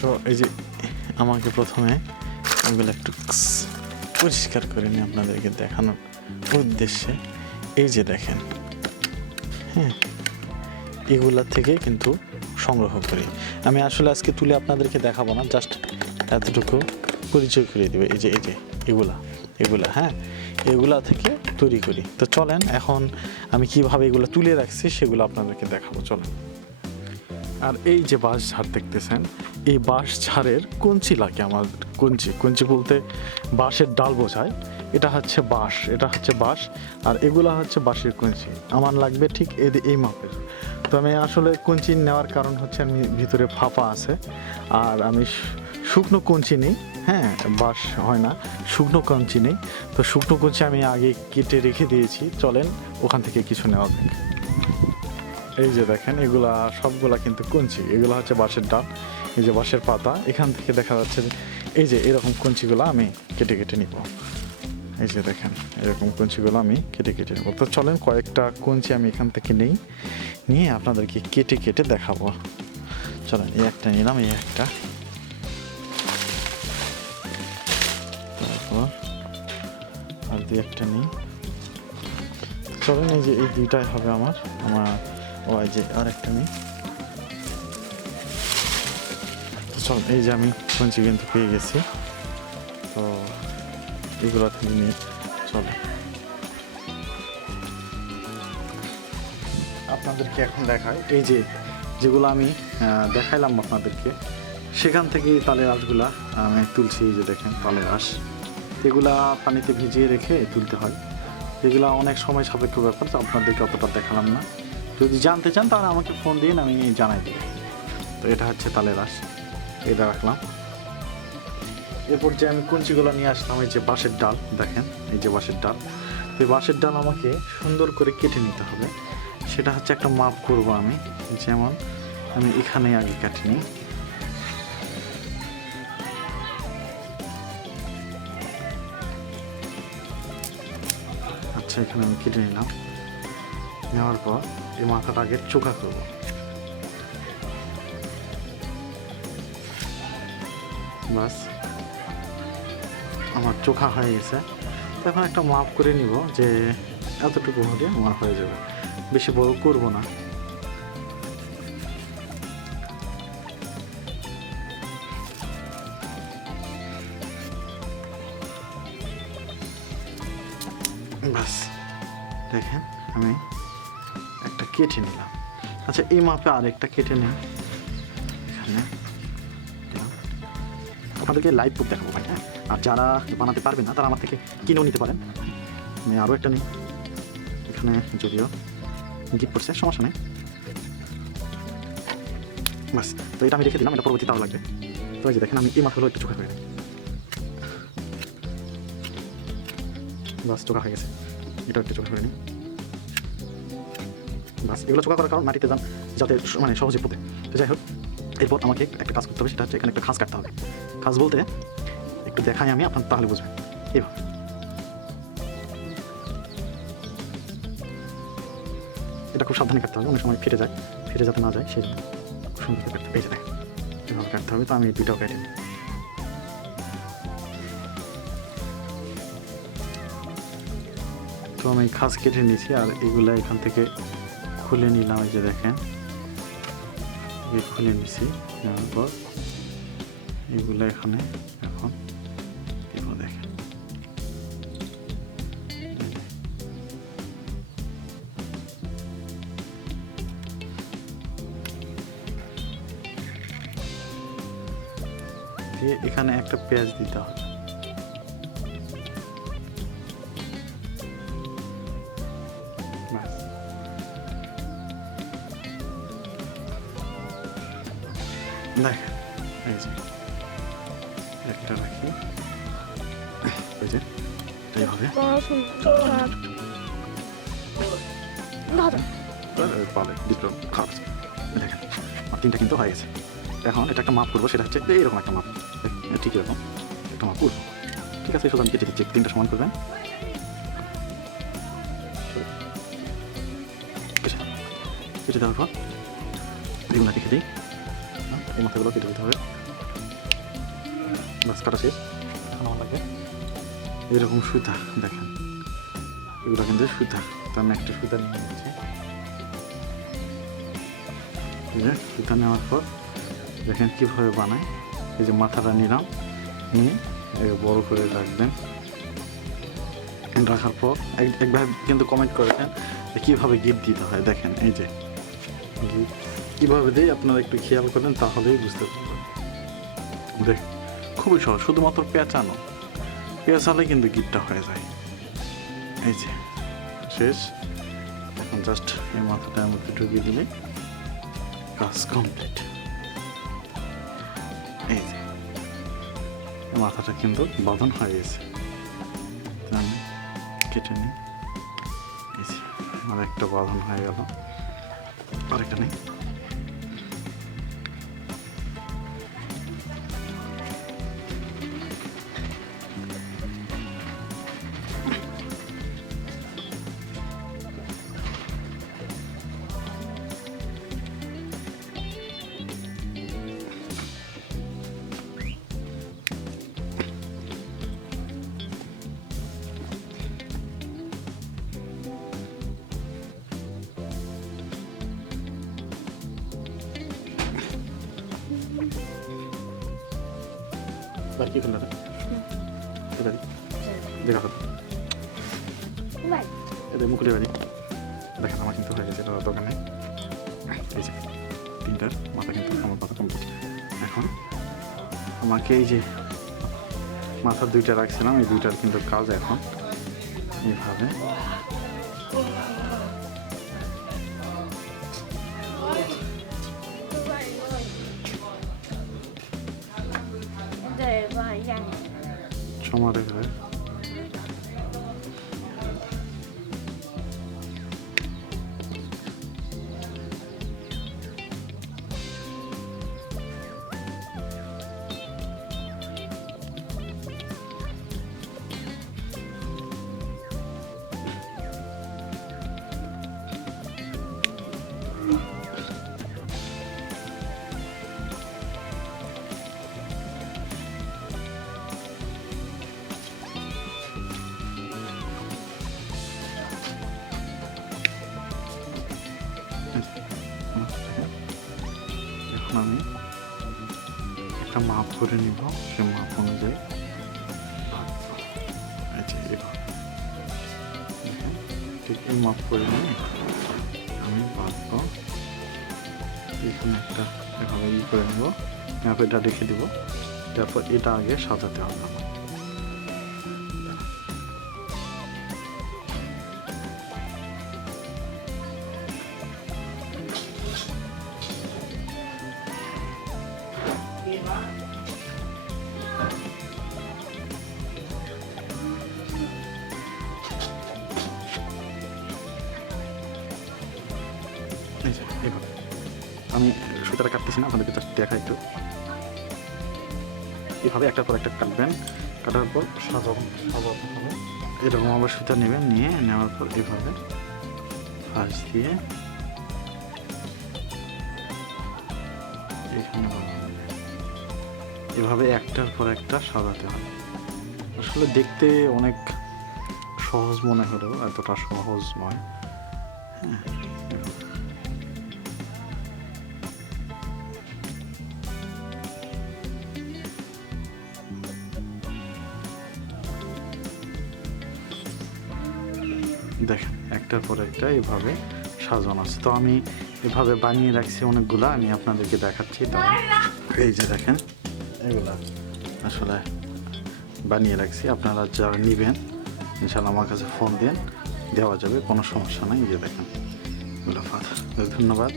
তো এই যে আমাকে প্রথমে এগুলো একটু পরিষ্কার করে নিয়ে আপনাদেরকে দেখানোর উদ্দেশ্যে এই যে দেখেন, হ্যাঁ, এগুলা থেকে কিন্তু সংগ্রহ করি আমি। আসলে আজকে তুলে আপনাদেরকে দেখাবো না, জাস্ট এতটুকু পরিচয় করে দেবে। এই যে এগুলা হ্যাঁ, এগুলা থেকে তৈরি করি। তো চলেন এখন আমি কিভাবে এগুলো তুলে রাখছি সেগুলো আপনাদেরকে দেখাবো, চলেন। আর এই যে বাঁশ ঝাড় দেখতেছেন, এই বাঁশ ঝাড়ের কঞ্চি লাগে আমার। কঞ্চি বলতে বাঁশের ডাল বোঝায়। এটা হচ্ছে বাঁশ, আর এগুলা হচ্ছে বাঁশের কঞ্চি। আমার লাগবে ঠিক এই মাপের। তো আমি আসলে কঞ্চি নেওয়ার কারণ হচ্ছে আমি ভিতরে ফাঁপা আছে, আর আমি শুকনো কঞ্চি নেই, হ্যাঁ, বাঁশ হয় না, শুকনো কঞ্চি নেই। তো শুকনো কঞ্চি আমি আগে কেটে রেখে দিয়েছি, চলেন ওখান থেকে কিছু নেওয়া যাক। এই যে দেখেন, এগুলা সবগুলা কিন্তু কঞ্চি। এগুলো হচ্ছে বাঁশের ডাল, এই যে বাঁশের পাতা। এখান থেকে দেখা যাচ্ছে যে এই যে এরকম কঞ্চিগুলো আমি কেটে নিব। এই যে দেখেন, এরকম কঞ্চিগুলো আমি কেটে নেব। তো চলেন কয়েকটা কঞ্চি আমি এখান থেকে নিয়ে আপনাদেরকে কেটে দেখাবো। চলেন, এই একটা নিলাম, এই একটা, তারপর আর দুই একটা নিই। চলেন, এই যে এই দুইটাই হবে আমার। ওই যে আর একটা নিই। চল, এই যে আমি কঞ্চি কিন্তু পেয়ে গেছি। তো এগুলো থেকে নিয়ে চলে আপনাদেরকে এখন দেখাই। এই যে যেগুলো আমি দেখাইলাম আপনাদেরকে, সেখান থেকে তালের আঁশগুলা আমি তুলছি। এই যে দেখেন তালের আঁশ, এগুলা পানিতে ভিজিয়ে রেখে তুলতে হয়। এগুলা অনেক সময় সাপেক্ষ ব্যাপার, আপনাদেরকে অতটা দেখালাম না। যদি জানতে চান তাহলে আমাকে ফোন দিন, আমি জানাই দিই। তো এটা হচ্ছে তালের আঁশ, এটা রাখলাম। এরপর যে আমি কঞ্চিগুলো নিয়ে আসলাম, এই যে বাঁশের ডাল দেখেন, এই যে বাঁশের ডাল। তো এই বাঁশের ডাল আমাকে সুন্দর করে কেটে নিতে হবে। সেটা হচ্ছে একটা মাপ করব আমি, যেমন আমি এখানে আগে কেটে নিই। আচ্ছা, এখানে আমি কেটে নিলাম। নেওয়ার পর এই মাথাটা আগে চোখা করব। বাস, আমার চোখা হয়ে গেছে। এখন একটা মাপ করে নিব যে এতটুকু হলে আমার হয়ে যাবে, বেশি বড় করব না। বাস, দেখেন আমি একটা কেটে নিলাম। আচ্ছা, এই মাপে আরেকটা কেটে নিই। এখানে আপনাদেরকে লাইভ প্রুফ দেখাবো ভাই, হ্যাঁ। আর যারা বানাতে পারবেন না তারা আমার থেকে কিনেও নিতে পারেন। আমি আরও একটা নিই, এখানে যদিও গিফট করছে, সমস্যা নেই। বাস, তো এটা আমি রেখে দিলাম, এটা পরবর্তীতে আরও লাগবে। তো এই যে দেখেন, আমি এই মাথাগুলো একটু চোখা করে দিই। বাস, চোখা হয়ে গেছে, এটা একটু চোখা করে নিই। বাস, এগুলো চোখা করার কারণ মাটিতে যাতে মানে সহজে পোতে। তো যাই হোক, এরপর আমাকে একটা কাজ করতে হবে, সেটা হচ্ছে এখানে একটা খাস কাটতে হবে। খাস বলতে একটু দেখাই আমি, আপনার তাহলে বুঝবেন। এইভাবে এটা খুব সাবধানে কাটতে হবে, অনেক সময় ফেটে যাতে না যায়, সেই জন্য খুব সুন্দর করে কাটতে হবে। এই যে দেখেন, এভাবে কাটতে হবে। তো আমি এই দুইটাও কেটে নিই। তো আমি খাস কেটে নিয়েছি, আর এগুলা এখান থেকে খুলে নিলাম। এই যে দেখেন, খুলে নিছি। নেওয়ার পর এগুলো এখানে এখন দেখেন, দিয়ে এখানে একটা পেঁয়াজ দিতে হবে। দেখেন, এই যে একটা রাখি, এই যে এইভাবে পালে ডিপ্লো খাওয়া। দেখেন, আর তিনটা কিন্তু হয়ে গেছে। এখন এটা একটা মাপ করবো, সেটা হচ্ছে এইরকম একটা মাপ, ঠিক এরকম একটা মাপ করবো। ঠিক আছে, শুধু আমি কেটে দিচ্ছি, তিনটা সমান করবেন। কেটে দেওয়ার পর এগুলো কেটে দিই, এই মাথাগুলো কেটে দিতে হবে। বাস কাটা শেষ। এখন আমার লাগে এরকম সুতা, দেখেন এগুলো কিন্তু সুতা। তো আমি একটা সুতা নিয়ে নিচ্ছি। এই যে সুতা নেওয়ার পর দেখেন কীভাবে বানায়। এই যে মাথাটা নিলাম, নিয়ে বড় করে রাখবেন। রাখার পর একভাবে কিন্তু কমেন্ট করেছেন যে কীভাবে গিট দিতে হয়। দেখেন এই যে গিট কীভাবে দিই আপনারা একটু খেয়াল করেন, তাহলেই বুঝতে পারবেন। দেখ খুবই সহজ, শুধুমাত্র পেঁচানো, পেঁচালে কিন্তু গিটটা হয়ে যায়। এই যে শেষ। এখন জাস্ট এই মাথাটার মধ্যে ঢুকিয়ে দিলে কাজ কমপ্লিট। এই যে মাথাটা কিন্তু বাঁধন হয়ে গেছে। আমি কেটে নিই। এই যে আমার একটা বাঁধন হয়ে গেল, আরেকটা নেই। আর কি করলে এটা দেখা হবে এটা মুকুলি বাড়ি। দেখেন আমার কিন্তু হয়ে গেছে, এটা দোকানে। এই যে তিনটার মাথা কিন্তু আমার মাথা কমপ্লিট। এখন আমাকে এই যে মাথার দুইটা রাখছিলাম, এই দুইটার কিন্তু কাজ এখন এইভাবে সমারে হয়। এখন আমি একটা মাপ করে নিব, সে মাপ অনুযায়ী ঠিক এই মাপ করে নিয়ে আমি বাঁধবো। এখানে একটা এভাবে করে নেব, এটা রেখে দিব। তারপর এটা আগে সাজাতে হবে আমার। এই যে এইভাবে আমি সুতাটা কাটতেছি না, আপনাদেরকে জাস্ট দেখা একটু। এইভাবে একটার পর একটা কাটবেন, কাটার পর সাজানো হবে। এরকম আবার সুতা নেবেন, নিয়ে নেওয়ার পর এইভাবে ফাঁস দিয়ে এখানে এভাবে একটার পর একটা সাজাতে হবে। আসলে দেখতে অনেক সহজ মনে হলেও এতটা সহজ নয়। হ্যাঁ, দেখেন একটার পর একটা এভাবে সাজানো আছে। তো আমি এভাবে বানিয়ে রাখছি অনেকগুলো, আমি আপনাদেরকে দেখাচ্ছি। তো এই যে দেখেন এগুলা আসলে বানিয়ে রাখছি। আপনারা যারা নেবেন ইনশাল্লাহ আমার কাছে ফোন দেন, দেওয়া যাবে, কোনো সমস্যা নাই। এই যে দেখেন এগুলো ধন্যবাদ।